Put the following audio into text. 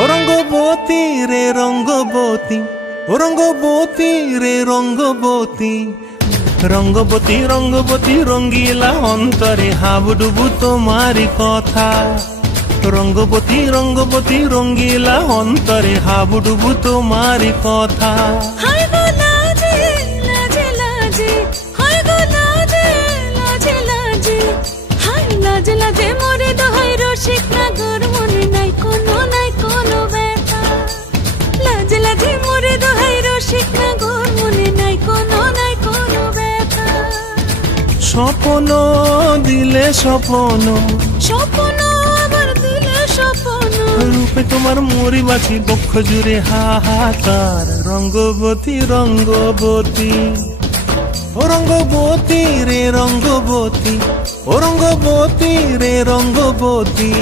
ও রঙ্গবতী রে রঙ্গবতী, ও রঙ্গবতী রে রঙ্গবতী, রঙ্গবতী রঙ্গবতী রঙ্গিলা অন্তরে হাবুডুবু তোমারি কথা। রঙ্গবতী রঙ্গবতী রঙ্গিলা অন্তরে হাবুডুবু তোমারি কথা। হায় গো লাজে লাজে লাজে, হায় গো লাজে লাজে লাজে, হায় লাজে লাজে মোরে দোহাই রসিক নাগর মনে নাই কোনো ব্যথা। লাজে লাজে মোরে দোহাই রসিক নাগর মনে নাই কোনো ব্যথা। স্বপ্ন দিলে স্বপ্ন, স্বপ্ন আবার দিলে স্বপ্ন, রূপে তোমার মরি বাছি বক্ষ জুড়ে হাহাকার। রঙ্গবতী রঙ্গবতী, ও রঙ্গবতী রে রঙ্গবতী, ও রঙ্গবতী রে রঙ্গবতী।